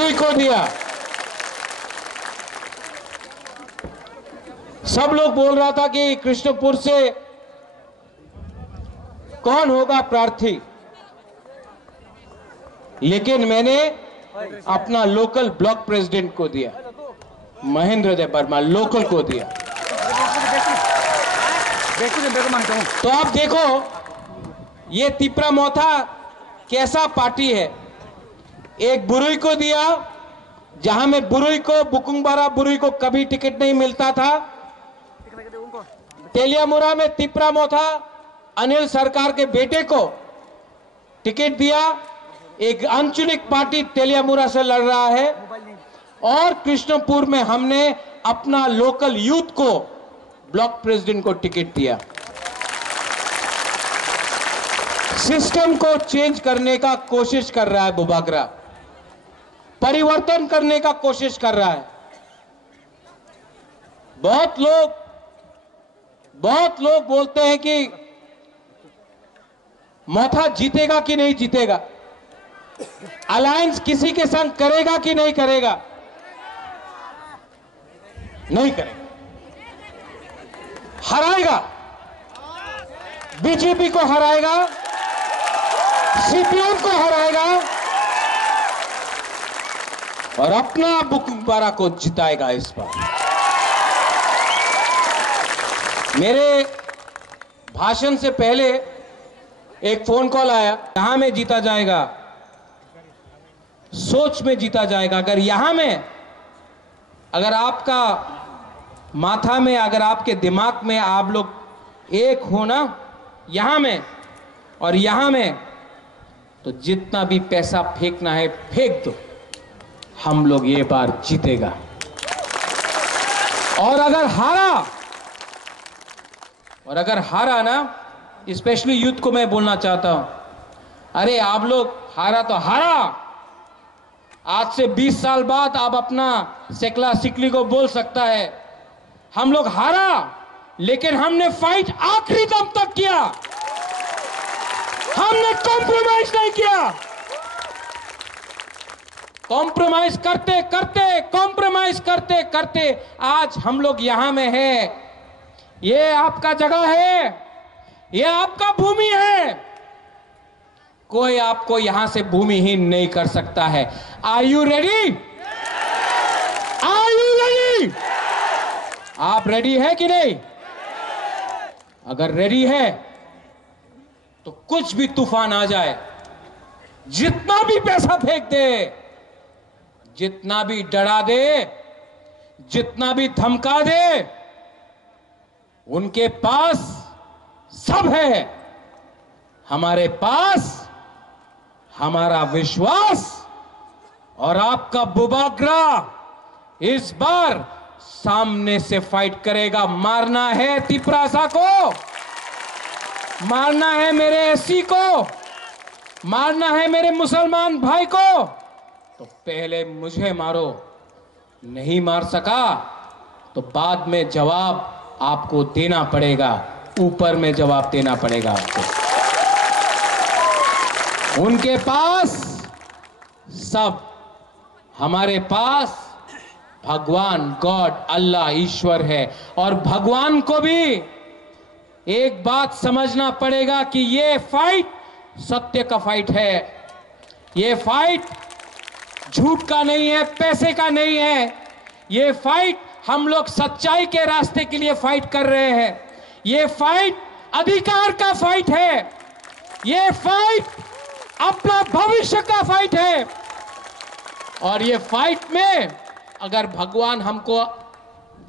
बुरुई को दिया। सब लोग बोल रहा था कि कृष्णपुर से कौन होगा प्रार्थी, लेकिन मैंने अपना लोकल ब्लॉक प्रेसिडेंट को दिया, महेंद्र देव वर्मा, लोकल को दिया। तो आप देखो ये तिपरा मोथा कैसा पार्टी है। एक बुरुई को दिया, जहां में बुरुई को, बुकुंगबारा बुरुई को कभी टिकट नहीं मिलता था। तेलियामुरा में तिपरा मोथा अनिल सरकार के बेटे को टिकट दिया। एक अनचुनित पार्टी तेलियामुरा से लड़ रहा है। और कृष्णपुर में हमने अपना लोकल यूथ को ब्लॉक प्रेसिडेंट को टिकट दिया। सिस्टम को चेंज करने का कोशिश कर रहा है बुबागरा, परिवर्तन करने का कोशिश कर रहा है। बहुत लोग बोलते हैं कि मोथा जीतेगा कि नहीं जीतेगा, अलायंस किसी के संग करेगा कि नहीं करेगा। नहीं करेगा, हराएगा, बीजेपी को हराएगा, सीपीएम को हराएगा और अपना बुकुंगबारा को जिताएगा। इस बार मेरे भाषण से पहले एक फोन कॉल आया, यहां में जीता जाएगा, सोच में जीता जाएगा। अगर यहां में, अगर आपका माथा में, अगर आपके दिमाग में आप लोग एक हो ना, यहां में और यहां में, तो जितना भी पैसा फेंकना है फेंक दो, हम लोग ये बार जीतेगा। और अगर हारा ना, स्पेशली यूथ को मैं बोलना चाहता हूं, अरे आप लोग हारा तो हारा, आज से 20 साल बाद आप अपना सेकला सिकली को बोल सकता है हम लोग हारा, लेकिन हमने फाइट आखिरी दम तक किया, हमने कॉम्प्रोमाइज नहीं किया। कॉम्प्रोमाइज करते करते आज हम लोग यहां में हैं। ये आपका जगह है, ये आपका भूमि है, कोई आपको यहां से भूमिहीन नहीं कर सकता है। Are you ready? Are you ready? आप रेडी है कि नहीं? अगर रेडी है तो कुछ भी तूफान आ जाए, जितना भी पैसा फेंक दे, जितना भी डरा दे, जितना भी धमका दे, उनके पास सब है, हमारे पास हमारा विश्वास और आपका बुबागरा इस बार सामने से फाइट करेगा। मारना है तिपरासा को, मारना है मेरे एससी को, मारना है मेरे मुसलमान भाई को, तो पहले मुझे मारो। नहीं मार सका तो बाद में जवाब आपको देना पड़ेगा, ऊपर में जवाब देना पड़ेगा आपको। उनके पास सब, हमारे पास भगवान, गॉड, अल्लाह, ईश्वर है। और भगवान को भी एक बात समझना पड़ेगा कि ये फाइट सत्य का फाइट है, ये फाइट झूठ का नहीं है, पैसे का नहीं है। ये फाइट हम लोग सच्चाई के रास्ते के लिए फाइट कर रहे हैं। ये फाइट अधिकार का फाइट है, ये फाइट अपना भविष्य का फाइट है। और ये फाइट में अगर भगवान हमको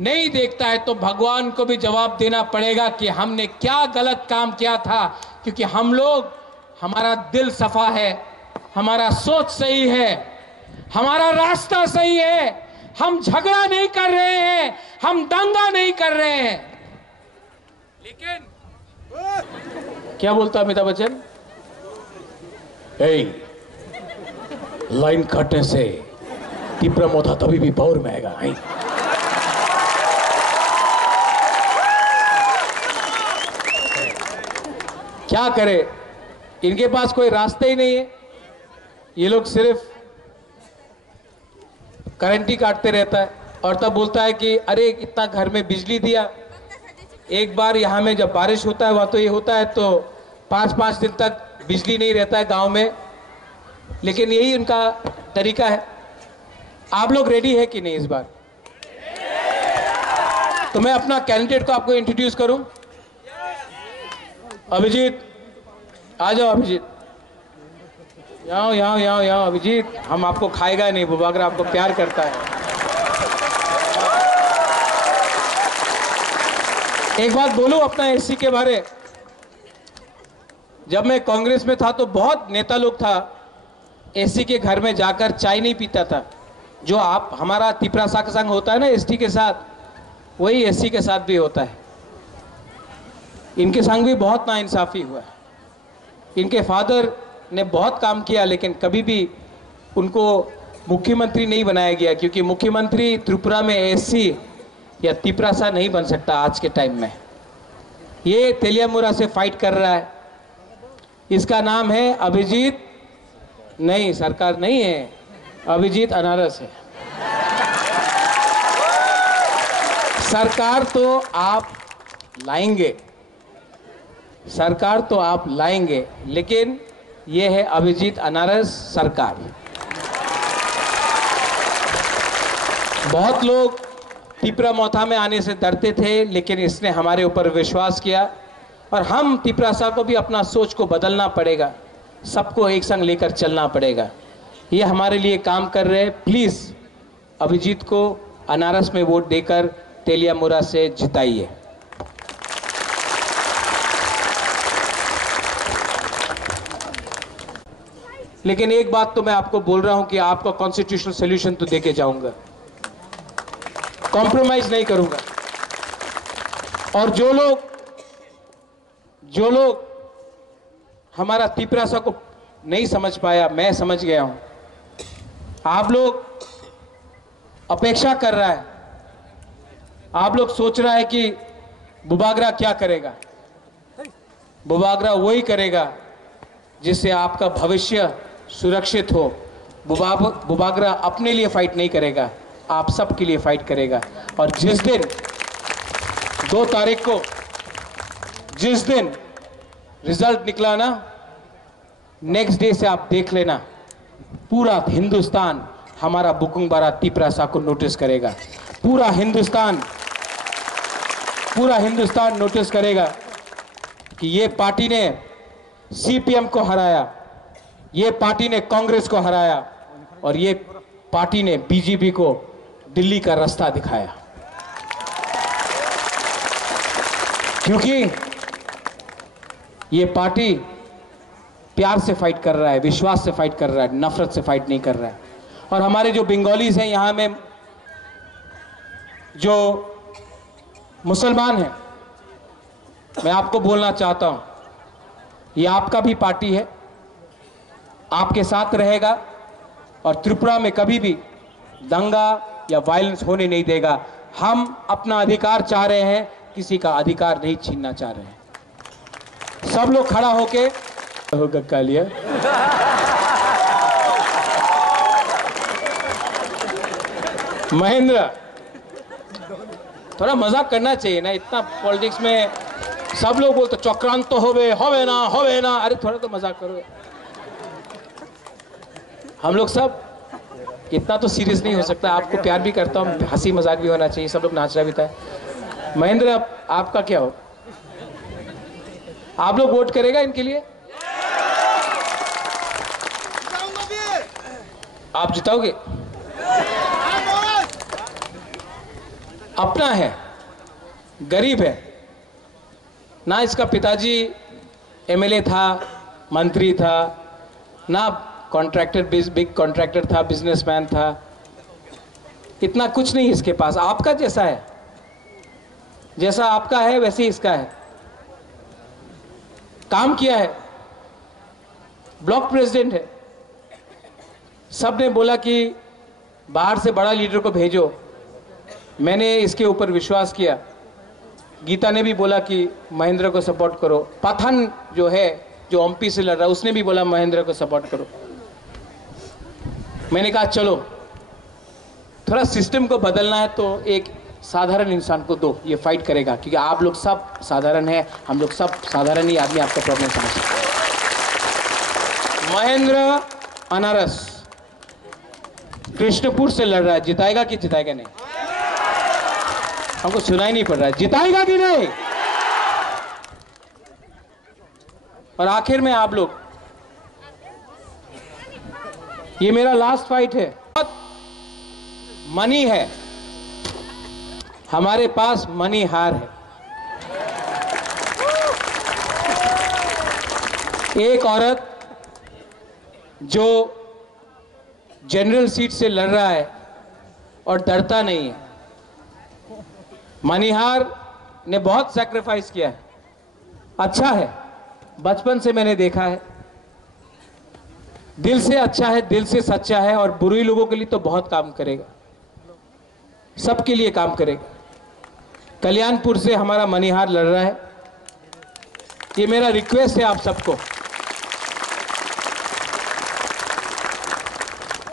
नहीं देखता है तो भगवान को भी जवाब देना पड़ेगा कि हमने क्या गलत काम किया था। क्योंकि हम लोग, हमारा दिल सफा है, हमारा सोच सही है, हमारा रास्ता सही है, हम झगड़ा नहीं कर रहे हैं, हम दंगा नहीं कर रहे हैं। लेकिन क्या बोलता अमिताभ बच्चन, लाइन काटने से तिपरा मोथा तभी भी बाउर में आएगा। क्या करे, इनके पास कोई रास्ता ही नहीं है। ये लोग सिर्फ गारंटी काटते रहता है और तब बोलता है कि अरे इतना घर में बिजली दिया। एक बार यहाँ में जब बारिश होता है वहाँ तो ये होता है तो 5-5 दिन तक बिजली नहीं रहता है गांव में, लेकिन यही उनका तरीका है। आप लोग रेडी है कि नहीं इस बार? तो मैं अपना कैंडिडेट को आपको इंट्रोड्यूस करूं। अभिजीत, आ जाओ अभिजीत, यहाँ यहाँ यहाँ यहाँ अभिजीत, हम आपको खाएगा नहीं, बुबागरा आपको प्यार करता है। एक बात बोलूं अपना एससी के बारे, जब मैं कांग्रेस में था तो बहुत नेता लोग था एससी के घर में जाकर चाय नहीं पीता था। जो आप हमारा तिपरा संघ होता है ना एसटी के साथ, वही एससी के साथ भी होता है। इनके संग भी बहुत नाइंसाफी हुआ। इनके फादर ने बहुत काम किया लेकिन कभी भी उनको मुख्यमंत्री नहीं बनाया गया, क्योंकि मुख्यमंत्री त्रिपुरा में एससी या तिपरासा नहीं बन सकता आज के टाइम में। ये तेलियामुरा से फाइट कर रहा है। इसका नाम है अभिजीत, नहीं सरकार नहीं है, अभिजीत अनारस है। सरकार तो आप लाएंगे, सरकार तो आप लाएंगे, लेकिन ये है अभिजीत अनारस सरकार। बहुत लोग तिपरा मौथा में आने से डरते थे, लेकिन इसने हमारे ऊपर विश्वास किया और हम तिपरासा को भी अपना सोच को बदलना पड़ेगा, सबको एक संग लेकर चलना पड़ेगा। ये हमारे लिए काम कर रहे हैं। प्लीज़ अभिजीत को अनारस में वोट देकर तेलियामुरा से जिताइए। लेकिन एक बात तो मैं आपको बोल रहा हूं कि आपका कॉन्स्टिट्यूशनल सोल्यूशन तो देके जाऊंगा, कॉम्प्रोमाइज नहीं करूंगा। और जो लोग हमारा तिपरासा को नहीं समझ पाया, मैं समझ गया हूं। आप लोग अपेक्षा कर रहा है, आप लोग सोच रहा है कि बुबागरा क्या करेगा। बुबागरा वही करेगा जिससे आपका भविष्य सुरक्षित हो। बुबागरा अपने लिए फाइट नहीं करेगा, आप सबके लिए फाइट करेगा। और जिस दिन 2 तारीख को जिस दिन रिजल्ट निकला ना, नेक्स्ट डे से आप देख लेना, पूरा हिंदुस्तान हमारा बुकुंगबारा तिपरासा को नोटिस करेगा। पूरा हिंदुस्तान नोटिस करेगा कि ये पार्टी ने सीपीएम को हराया, ये पार्टी ने कांग्रेस को हराया और ये पार्टी ने बीजेपी को दिल्ली का रास्ता दिखाया। क्योंकि ये पार्टी प्यार से फाइट कर रहा है, विश्वास से फाइट कर रहा है, नफरत से फाइट नहीं कर रहा है। और हमारे जो बंगालीज हैं यहाँ में, जो मुसलमान हैं, मैं आपको बोलना चाहता हूँ, ये आपका भी पार्टी है, आपके साथ रहेगा और त्रिपुरा में कभी भी दंगा या वायलेंस होने नहीं देगा। हम अपना अधिकार चाह रहे हैं, किसी का अधिकार नहीं छीनना चाह रहे हैं। सब लोग खड़ा होके होगा कालिया। महेंद्र, थोड़ा मजाक करना चाहिए ना, इतना पॉलिटिक्स में सब लोग बोलते चक्रांत तो होवे ना। अरे थोड़ा तो मजाक करो। हम लोग सब इतना तो सीरियस नहीं हो सकता। आपको प्यार भी करता हूँ, हंसी मजाक भी होना चाहिए, सब लोग नाच रहा भी था। महेंद्र, आपका क्या हो? आप लोग वोट करेगा इनके लिए? आप जिताओगे? अपना है, गरीब है ना, इसका पिताजी एमएलए था, मंत्री था ना, कॉन्ट्रैक्टर, बिग कॉन्ट्रैक्टर था, बिजनेसमैन था। इतना कुछ नहीं इसके पास। आपका जैसा है, जैसा आपका है वैसे ही इसका है। काम किया है, ब्लॉक प्रेसिडेंट है। सब ने बोला कि बाहर से बड़ा लीडर को भेजो, मैंने इसके ऊपर विश्वास किया। गीता ने भी बोला कि महेंद्र को सपोर्ट करो। पठान जो है, जो एमपी से लड़ रहा है, उसने भी बोला महेंद्र को सपोर्ट करो। मैंने कहा चलो थोड़ा सिस्टम को बदलना है तो एक साधारण इंसान को दो, ये फाइट करेगा, क्योंकि आप लोग सब साधारण हैं, हम लोग सब साधारण ही आदमी आपका प्रॉब्लम समझ सकते हैं। महेंद्र अनारस कृष्णपुर से लड़ रहा है, जिताएगा कि जिताएगा नहीं? हमको सुनाई नहीं पड़ रहा है, जिताएगा कि नहीं? और आखिर में आप लोग, ये मेरा लास्ट फाइट है। मनी है, हमारे पास मनी हार है। एक औरत जो जनरल सीट से लड़ रहा है और डरता नहीं है। मनीहार ने बहुत सैक्रिफाइस किया है, अच्छा है, बचपन से मैंने देखा है, दिल से अच्छा है, दिल से सच्चा है, और बुरे लोगों के लिए तो बहुत काम करेगा, सबके लिए काम करेगा। कल्याणपुर से हमारा मनीहार लड़ रहा है। ये मेरा रिक्वेस्ट है आप सबको,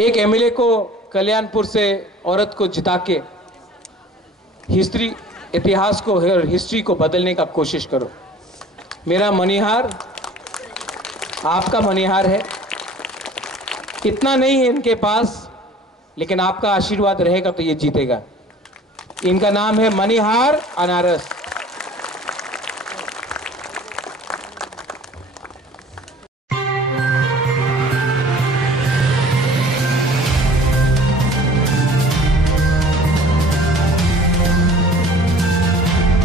एक एमएलए को कल्याणपुर से औरत को जिता के इतिहास को और हिस्ट्री को बदलने का कोशिश करो। मेरा मनीहार आपका मनीहार है, इतना नहीं है इनके पास, लेकिन आपका आशीर्वाद रहेगा तो ये जीतेगा। इनका नाम है मनीहार अनारस।